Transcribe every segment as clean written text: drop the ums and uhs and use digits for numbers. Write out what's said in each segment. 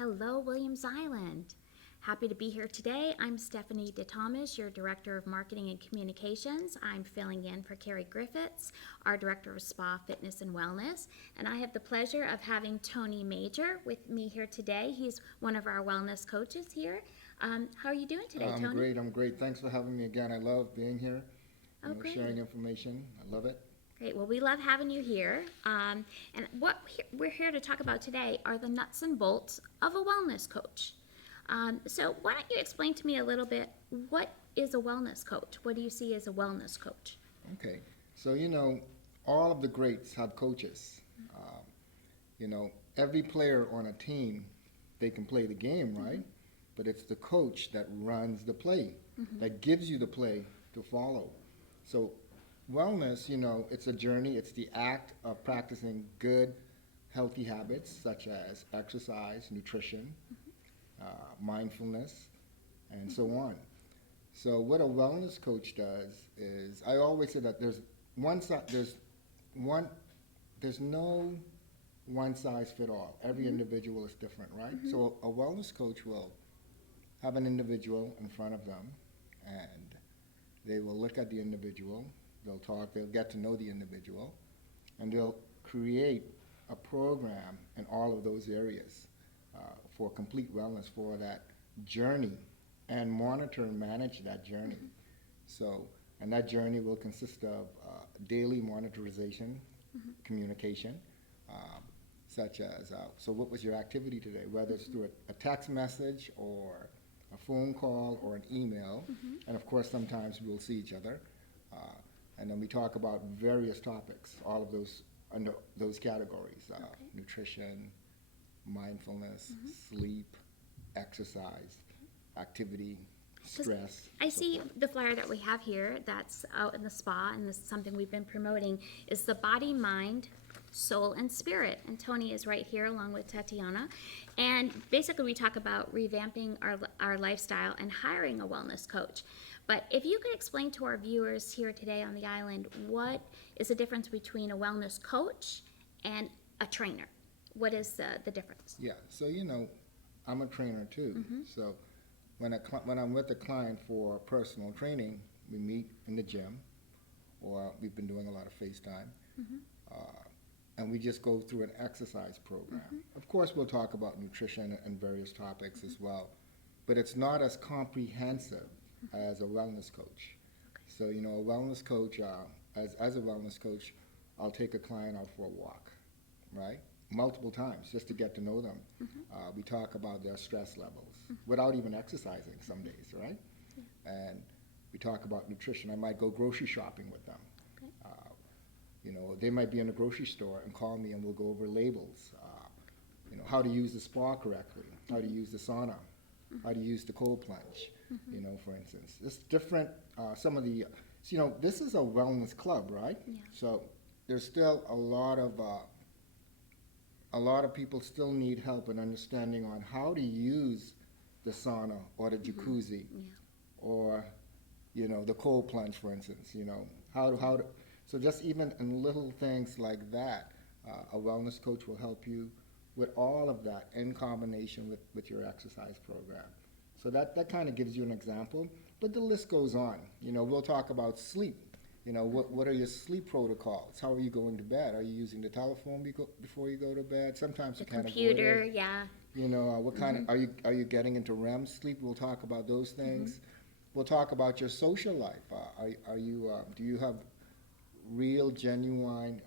Hello, Williams Island. Happy to be here today. I'm Stephanie DeThomas, your Director of Marketing and Communications. I'm filling in for Carrie Griffiths, our Director of Spa, Fitness, and Wellness. And I have the pleasure of having Tony Major with me here today. He's one of our wellness coaches here. How are you doing today, Tony? I'm great. Thanks for having me again. I love being here, Great. sharing information. I love it. Great. Well, we love having you here. And what we're here to talk about today are the nuts and bolts of a wellness coach. So why don't you explain to me a little bit, what is a wellness coach? What do you see as a wellness coach? Okay. So, all of the greats have coaches. Every player on a team, they can play the game, right? But it's the coach that runs the play, that gives you the play to follow. So wellness, it's a journey. It's the act of practicing good, healthy habits such as exercise, nutrition, mindfulness, and so on. So what a wellness coach does is, I always say that there's no one size fit all. Every individual is different, right? So a wellness coach will have an individual in front of them, and they will look at the individual, they'll talk, they'll get to know the individual, and they'll create a program in all of those areas for complete wellness, for that journey, and monitor and manage that journey. So, and that journey will consist of daily monitorization, communication, such as, so what was your activity today, whether it's through a text message or a phone call or an email, and of course sometimes we'll see each other, and then we talk about various topics, all of those under those categories, nutrition, mindfulness, sleep, exercise, activity, stress. I see the flyer that we have here that's out in the spa, and this is something we've been promoting, is the body, mind, soul, and spirit. And Tony is right here along with Tatiana. And basically we talk about revamping our lifestyle and hiring a wellness coach. But if you could explain to our viewers here today on the island, what is the difference between a wellness coach and a trainer? What is the difference? Yeah, so I'm a trainer too. So when I'm with a client for personal training, we meet in the gym, or we've been doing a lot of FaceTime, and we just go through an exercise program. Of course, we'll talk about nutrition and various topics as well, but it's not as comprehensive as a wellness coach. So, a wellness coach, as a wellness coach, I'll take a client out for a walk, right? Multiple times, just to get to know them. We talk about their stress levels without even exercising some days, right? And we talk about nutrition. I might go grocery shopping with them. They might be in a grocery store and call me, and we'll go over labels, how to use the spa correctly, how to use the sauna, how to use the cold plunge, for instance. It's different, some of the, this is a wellness club, right? Yeah. So there's still a lot of people still need help in understanding on how to use the sauna or the jacuzzi, or, the cold plunge, for instance, how to, so just even in little things like that, a wellness coach will help you with all of that in combination with your exercise program. So that kind of gives you an example, but the list goes on. We'll talk about sleep. What are your sleep protocols? How are you going to bed? Are you using the telephone before you go to bed? Sometimes The you can't computer, avoid it. yeah. What kind of, are you getting into REM sleep? We'll talk about those things. We'll talk about your social life. Do you have real, genuine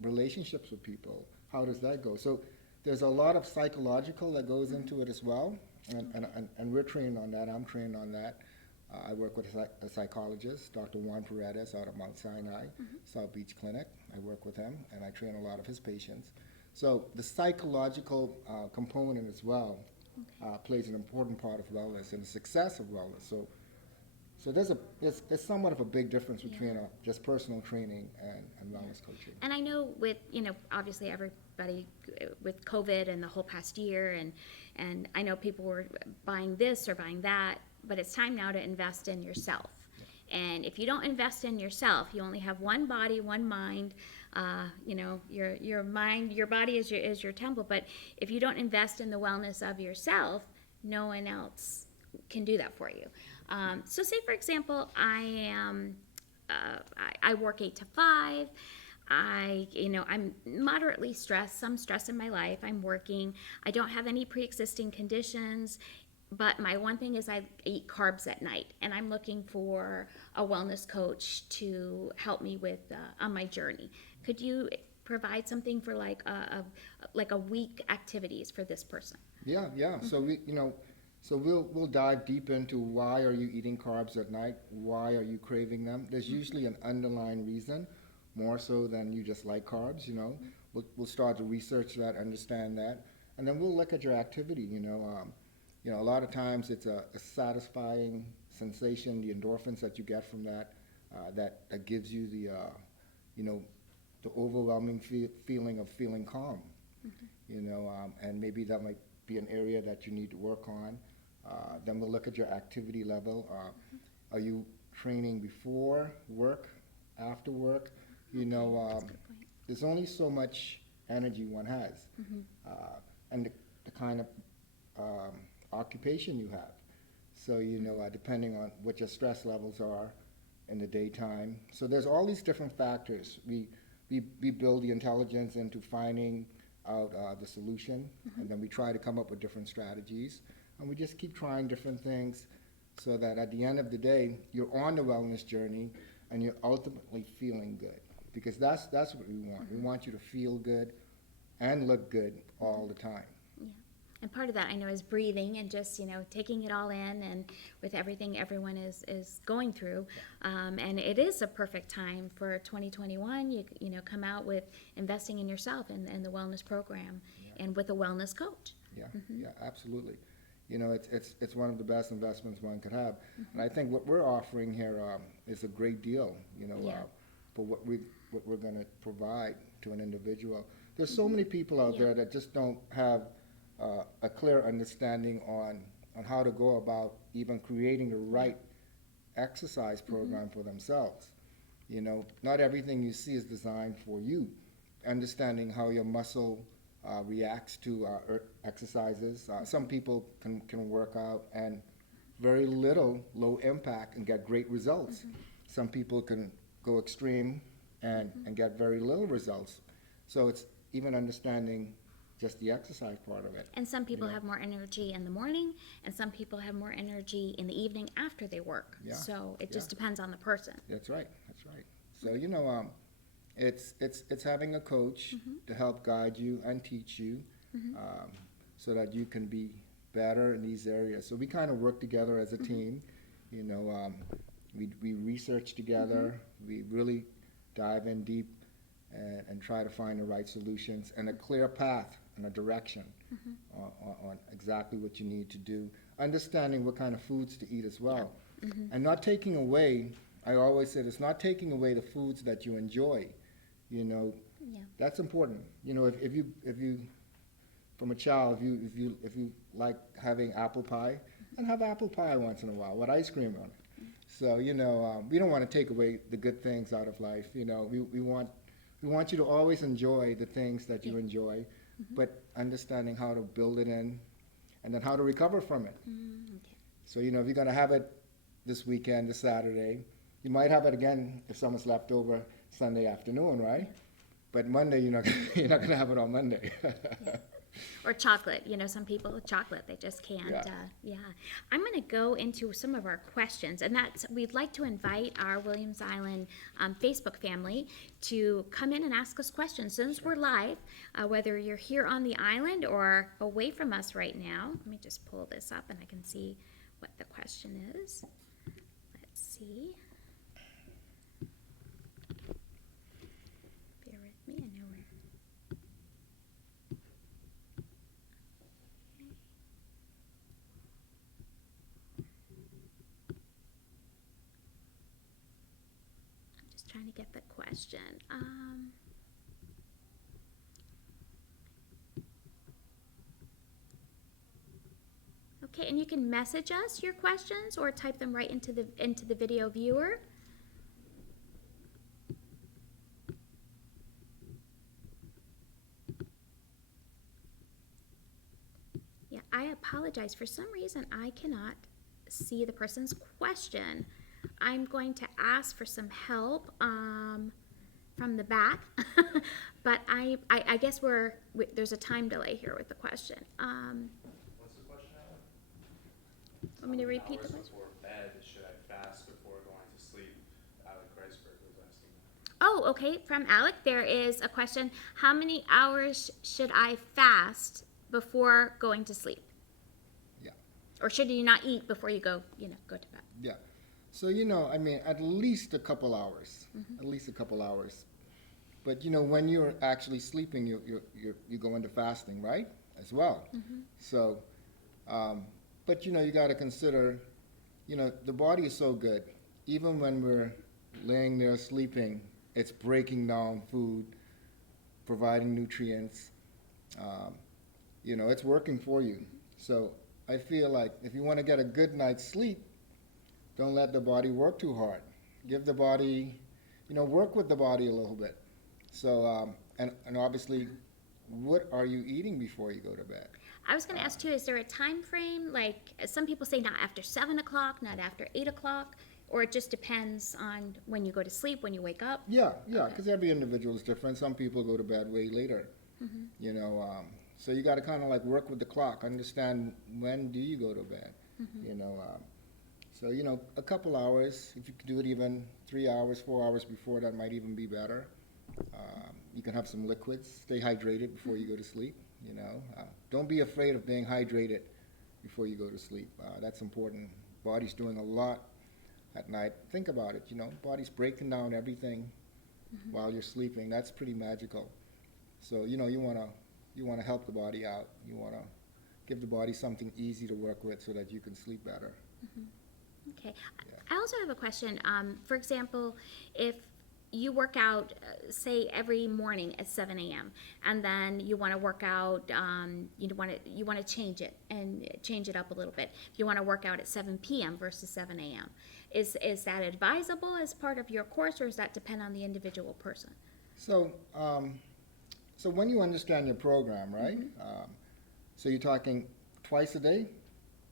relationships with people? How does that go? So there's a lot of psychological that goes into it as well, and we're trained on that. I'm trained on that. I work with a psychologist, Dr. Juan Paredes, out of Mount Sinai, South Beach Clinic. I work with him, and I train a lot of his patients. So the psychological component as well plays an important part of wellness and the success of wellness. So there's somewhat of a big difference between just personal training and wellness coaching. And I know with, obviously everybody with COVID and the whole past year, and I know people were buying this or buying that, but it's time now to invest in yourself. And if you don't invest in yourself, you only have one body, one mind, Your mind, your body is your temple. But if you don't invest in the wellness of yourself, no one else can do that for you. So say, for example, I work 8 to 5. I'm moderately stressed, some stress in my life. I'm working. I don't have any pre-existing conditions, but my one thing is I eat carbs at night, and I'm looking for a wellness coach to help me with on my journey. Could you provide something for like a week activities for this person? Yeah, yeah. So we'll dive deep into why are you eating carbs at night? Why are you craving them? There's usually an underlying reason, more so than you just like carbs. We'll start to research that, understand that, and then we'll look at your activity. A lot of times it's a satisfying sensation, the endorphins that you get from that, that gives you the overwhelming feeling of feeling calm. And maybe that might be an area that you need to work on. Then we'll look at your activity level. Are you training before work, after work? That's a good point. There's only so much energy one has, and the kind of occupation you have. So, depending on what your stress levels are in the daytime. So there's all these different factors. We build the intelligence into finding out the solution, and then we try to come up with different strategies, and we just keep trying different things so that at the end of the day, you're on the wellness journey and you're ultimately feeling good, because that's what we want. We want you to feel good and look good all the time. Yeah. And part of that I know is breathing and just, taking it all in, and with everything everyone is going through. And it is a perfect time for 2021. You come out with investing in yourself and the wellness program, and with a wellness coach. Yeah, yeah, absolutely. It's one of the best investments one could have. And I think what we're offering here is a great deal, for what we're going to provide to an individual. There's so many people out there that just don't have a clear understanding on how to go about even creating the right exercise program for themselves. Not everything you see is designed for you. Understanding how your muscle reacts to exercises. Some people can work out and very low impact and get great results. Some people can go extreme and get very little results. So it's even understanding just the exercise part of it. And some people have more energy in the morning, and some people have more energy in the evening after they work. Yeah. So it just depends on the person. That's right. So it's having a coach to help guide you and teach you, so that you can be better in these areas. So we kind of work together as a team. We research together. We really dive in deep and try to find the right solutions and a clear path and a direction on exactly what you need to do. Understanding what kind of foods to eat as well. And not taking away, I always said, it's not taking away the foods that you enjoy. That's important. If you from a child, if you like having apple pie, then have apple pie once in a while with ice cream on it. So we don't want to take away the good things out of life. We want you to always enjoy the things that you enjoy, but understanding how to build it in, and then how to recover from it. Okay. So if you're going to have it this weekend, this Saturday, you might have it again if someone's left over Sunday afternoon, right? But Monday, you're not going to have it on Monday. Or chocolate. Some people with chocolate, they just can't. I'm going to go into some of our questions, and we'd like to invite our Williams Island Facebook family to come in and ask us questions. Since we're live, whether you're here on the island or away from us right now, let me just pull this up and I can see what the question is. Let's see. Bear with me, I know where. Trying to get the question. Okay, and you can message us your questions or type them right into the video viewer. apologize. For some reason, I cannot see the person's question. I'm going to ask for some help from the back, but I guess there's a time delay here with the question. What's the question, Alec? Want me to repeat the Hours question? before bed, should I fast before going to sleep? Alec Kreisberg was asking that. Oh, okay. From Alec, there is a question. How many hours should I fast before going to sleep? Yeah. Or should you not eat before you go to bed? Yeah. So, I mean, at least a couple hours. At least a couple hours. But, when you're actually sleeping, you go into fasting, right? As well. So, but, you got to consider, the body is so good. Even when we're laying there sleeping, it's breaking down food, providing nutrients. It's working for you. So I feel like if you want to get a good night's sleep, don't let the body work too hard. Give the body, work with the body a little bit. So, and obviously, what are you eating before you go to bed? I was going to ask too, is there a time frame? Like some people say not after 7 o'clock, not after 8 o'clock, or it just depends on when you go to sleep, when you wake up? Yeah, because every individual is different. Some people go to bed way later, so you got to kind of like work with the clock, understand when do you go to bed, So, a couple hours, if you could do it even 3 hours, 4 hours before, that might even be better. You can have some liquids, stay hydrated before you go to sleep, Don't be afraid of being hydrated before you go to sleep. That's important. Body's doing a lot at night. Think about it, body's breaking down everything while you're sleeping. That's pretty magical. So, you want to help the body out. You want to give the body something easy to work with so that you can sleep better. Okay. I also have a question. For example, if you work out, say every morning at 7 a.m., and then you want to work out, you want to change it and change it up a little bit. You want to work out at 7 p.m. versus 7 a.m. Is that advisable as part of your course, or does that depend on the individual person? So, so when you understand your program, right? So you're talking twice a day?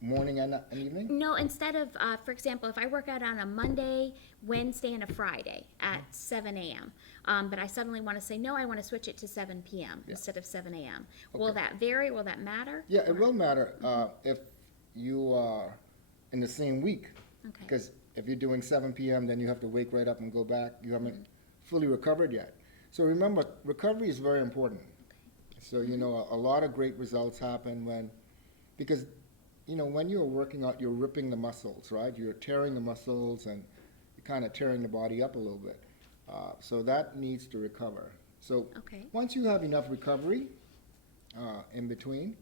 Morning and evening? No, instead of, for example, if I work out on a Monday, Wednesday, and a Friday at 7 a.m., but I suddenly want to say, no, I want to switch it to 7 p.m. instead of 7 a.m. Will Okay. that vary? Will that matter? Yeah, it will matter if you are in the same week. Okay. Because if you're doing 7 p.m., then you have to wake right up and go back. You haven't fully recovered yet. So remember, recovery is very important. So, a lot of great results happen because when you're working out, you're ripping the muscles, right? You're tearing the muscles and you're kind of tearing the body up a little bit. So that needs to recover. So once you have enough recovery in between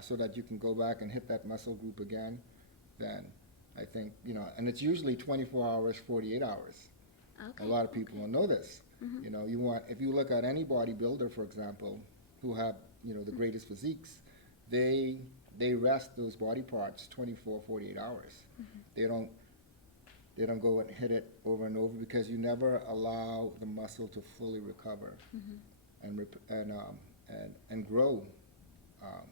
so that you can go back and hit that muscle group again, then I think, and it's usually 24 hours, 48 hours. Okay. A lot of people don't know this. If you look at any bodybuilder, for example, who have, the greatest physiques, they rest those body parts 24, 48 hours. They don't go and hit it over and over because you never allow the muscle to fully recover and grow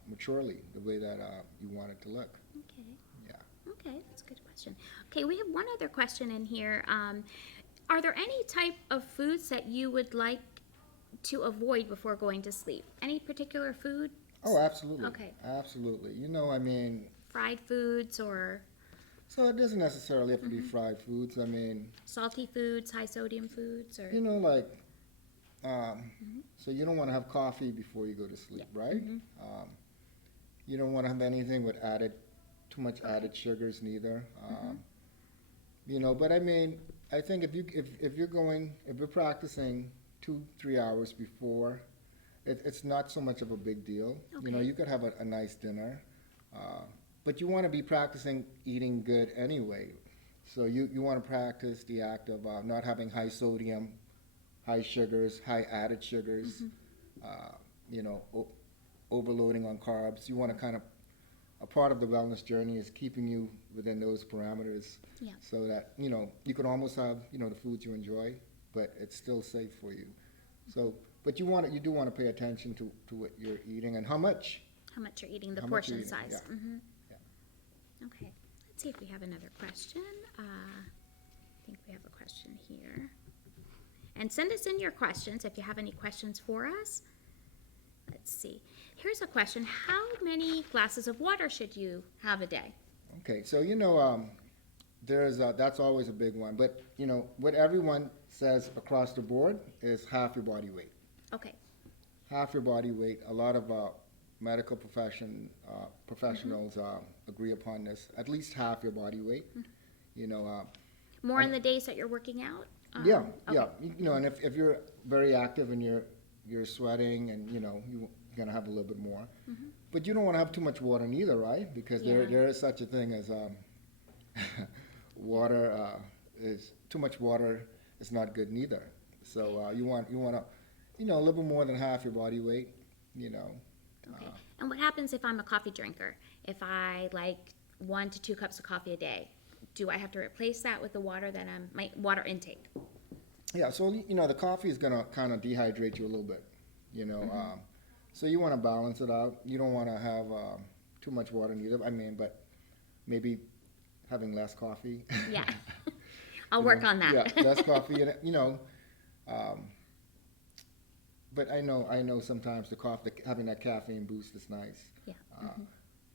maturely the way that you want it to look. Okay. Yeah. Okay, that's a good question. Okay, we have one other question in here. Are there any type of foods that you would like to avoid before going to sleep? Any particular food? Oh, absolutely. Okay. Absolutely. I mean, Fried foods or so it doesn't necessarily have to be fried foods. I mean, salty foods, high sodium foods, or so you don't want to have coffee before you go to sleep, right? You don't want to have anything with too much added sugars neither. But I mean, I think if you're practicing 2-3 hours before, it's not so much of a big deal. Okay. You could have a nice dinner, but you want to be practicing eating good anyway. So you want to practice the act of not having high sodium, high sugars, high added sugars, overloading on carbs. You want to kind of, a part of the wellness journey is keeping you within those parameters so that, you can almost have, the foods you enjoy, but it's still safe for you. So, but you do want to pay attention to what you're eating and how much. How much you're eating, the How much you're portion eating, size. yeah. Mhm. Yeah. Okay, let's see if we have another question. I think we have a question here. And send us in your questions if you have any questions for us. Let's see. Here's a question. How many glasses of water should you have a day? Okay, so that's always a big one. But what everyone says across the board is half your body weight. Okay. Half your body weight. A lot of medical professionals agree upon this. At least half your body weight. More on the days that you're working out? Yeah, okay. yeah. And if you're very active and you're sweating and you're gonna have a little bit more, but you don't want to have too much water neither, right? Because Yeah. there is such a thing as water is too much water is not good neither. So you want to a little bit more than half your body weight. Okay. And what happens if I'm a coffee drinker? If I like 1 to 2 cups of coffee a day, do I have to replace that with the water that my water intake? Yeah, so the coffee is gonna kind of dehydrate you a little bit, so you want to balance it out. You don't want to have too much water neither. I mean, but maybe having less coffee. Yeah. I'll work on that. Yeah, less coffee, and but I know sometimes the coffee, having that caffeine boost is nice. Yeah.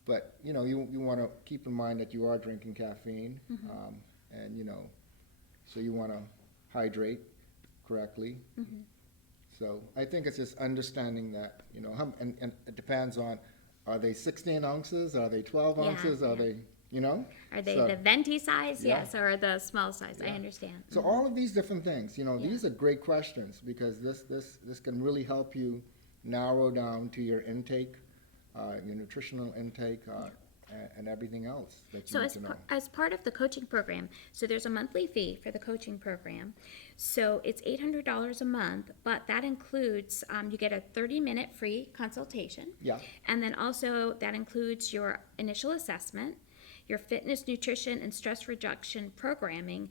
But you want to keep in mind that you are drinking caffeine, and so you want to hydrate correctly. So I think it's just understanding that and it depends on, are they 16 ounces, are they 12 ounces, are they Are they so, the venti size? Yeah. Yes, or the small size? I Yeah. understand. So all of these different things, these are great questions, because this can really help you narrow down to your intake, your nutritional intake, and everything else that you So need to know. as part of the coaching program, so there's a monthly fee for the coaching program. So it's $800 a month, but that includes, you get a 30-minute free consultation. Yeah. And then also that includes your initial assessment, your fitness, nutrition, and stress reduction programming,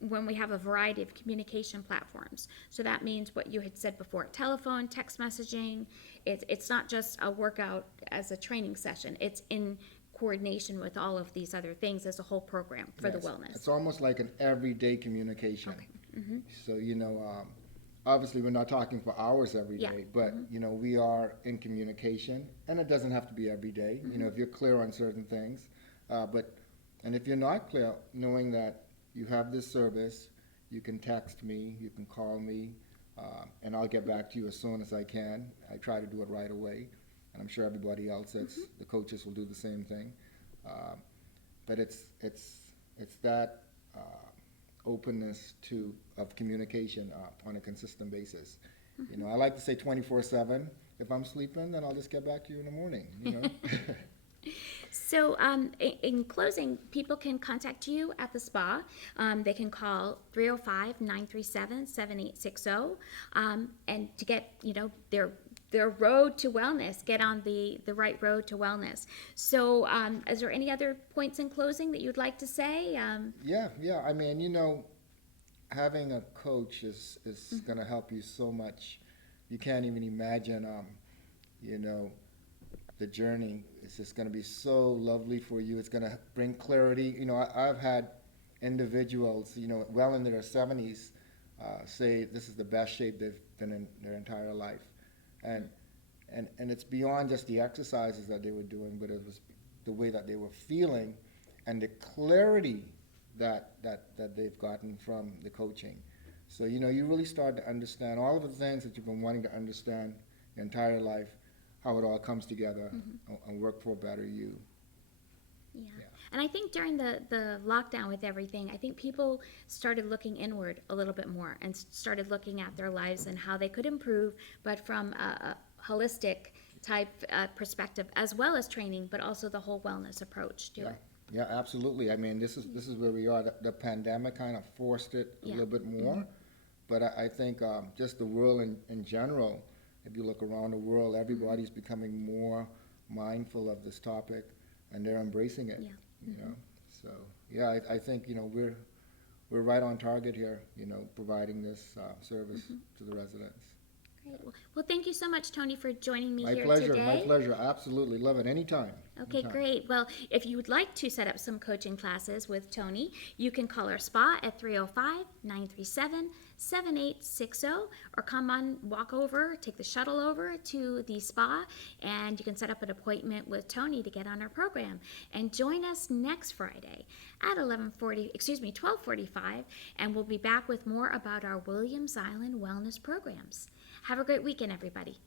when we have a variety of communication platforms. So that means what you had said before: telephone, text messaging. It's not just a workout as a training session. It's in coordination with all of these other things as a whole program for the Yes. wellness. It's almost like an everyday communication. Okay. So obviously we're not talking for hours every Yeah. day, but we are in communication, and it doesn't have to be every day. If you're clear on certain things, and if you're not clear, knowing that you have this service, you can text me, you can call me, and I'll get back to you as soon as I can. I try to do it right away, and I'm sure everybody else, the coaches, will do the same thing. But it's that openness of communication on a consistent basis. I like to say 24/7. If I'm sleeping, then I'll just get back to you in the morning. So in closing, people can contact you at the spa. They can call 305-937-7860, and to get their road to wellness, get on the right road to wellness. So is there any other points in closing that you'd like to say? Yeah. I mean, having a coach is going to help you so much. You can't even imagine, the journey. It's just going to be so lovely for you. It's going to bring clarity. I've had individuals, well in their 70s, say this is the best shape they've been in their entire life. And it's beyond just the exercises that they were doing, but it was the way that they were feeling and the clarity that they've gotten from the coaching. So, you really start to understand all of the things that you've been wanting to understand your entire life, how it all comes together and work for a better you. Yeah. And I think during the lockdown with everything, I think people started looking inward a little bit more and started looking at their lives and how they could improve, but from a holistic type perspective, as well as training, but also the whole wellness approach to it. Yeah, absolutely. I mean, this is where we are. The pandemic kind of forced it a little bit more, but I think just the world in general, if you look around the world, everybody's becoming more mindful of this topic, and they're embracing it. So I think we're right on target here. Providing this service to the residents. Great. Well, thank you so much, Tony, for joining me My here pleasure, today. my pleasure. Absolutely. Love it. Anytime. Okay, Anytime. great. Well, if you would like to set up some coaching classes with Tony, you can call our spa at 305-937-7860 or walk over, take the shuttle over to the spa, and you can set up an appointment with Tony to get on our program. And join us next Friday at 12:45, and we'll be back with more about our Williams Island wellness programs. Have a great weekend, everybody.